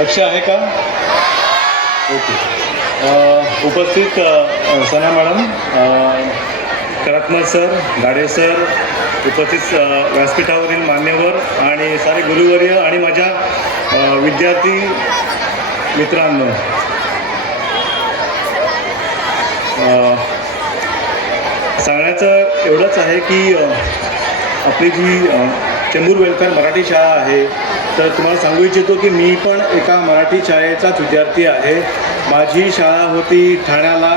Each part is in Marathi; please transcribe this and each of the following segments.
लक्ष आहे का? ओके. उपस्थित सना मॅडम, करात्मल सर, गाडे सर, उपस्थित व्यासपीठावरील मान्यवर आणि सारे गुरुवर्य आणि माझ्या विद्यार्थी मित्रांनो, सांगण्याचं एवढंच आहे की आपली जी चेंबूर वेलफेअर मराठी शाळा आहे, तर तुम्हाला सांगू इच्छितो की मी पण एका मराठी शाळेचाच विद्यार्थी आहे. माझी शाळा होती ठाण्याला,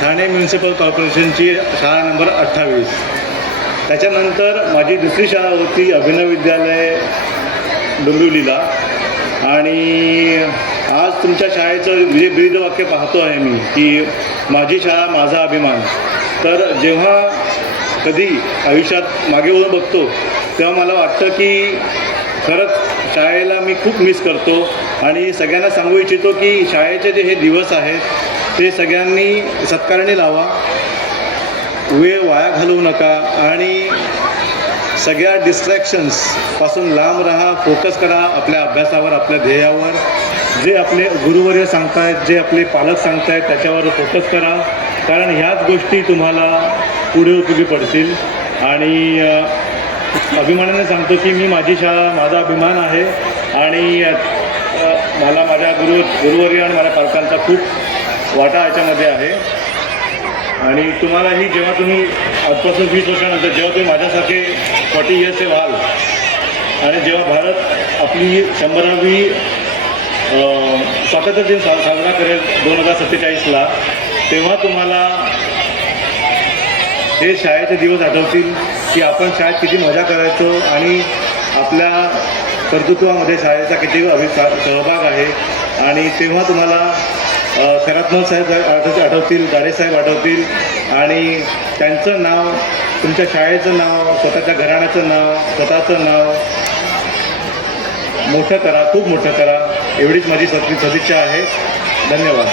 ठाणे म्युन्सिपल कॉर्पोरेशनची शाळा नंबर 28. त्याच्यानंतर माझी दुसरी शाळा होती अभिनव विद्यालय डोंबिवलीला. आणि आज तुमच्या शाळेचं जे ब्रीदवाक्य पाहतो आहे मी की माझी शाळा माझा अभिमान. तर जेव्हा कधी आयुष्यात मागे वळून बघतो तेव्हा मला वाटतं की खरंच शाळेला मी खूप मिस करतो. आणि सगळ्यांना सांगू इच्छितो की शाळेचे जे हे दिवस आहेत ते सगळ्यांनी सत्काराने लावा, वेळ वाया घालवू नका आणि सगळ्या डिस्ट्रॅक्शन्सपासून लांब राहा. फोकस करा आपल्या अभ्यासावर, आपल्या ध्येयावर. जे आपले गुरुवर्य सांगतायत, जे आपले पालक सांगतायत त्याच्यावर फोकस करा, कारण ह्याच गोष्टी तुम्हाला पुढे उपयोगी पडतील. आणि अभिमानाने सांगतो की मी माझी शाळा माझा अभिमान आहे आणि मला माझ्या गुरुवर्य आणि माझ्या पालकांचा खूप वाटा याच्यामध्ये आहे. आणि तुम्हालाही जेव्हा तुम्ही आजपासून 20 वर्षानंतर जेव्हा तुम्ही माझ्यासारखे 40 इयर्सचे व्हाल आणि जेव्हा भारत आपली 100वी स्वातंत्र्य दिन साजरा करेल 2047ला, तेव्हा तुम्हाला हे शाळेचे दिवस आठवतील की आपण शाळेत किती मजा करायचो आणि आपल्या कर्तृत्वामध्ये शाळेचा किती सहभाग आहे. आणि तेव्हा तुम्हाला करात्मल साहेब आठवतील, गाडे साहेब आठवतील आणि त्यांचं नाव, तुमच्या शाळेचं नाव, स्वतःच्या घराण्याचं नाव, स्वतःचं नाव मोठं करा, खूप मोठं करा. एवढीच माझी सदिच्छा आहे. धन्यवाद.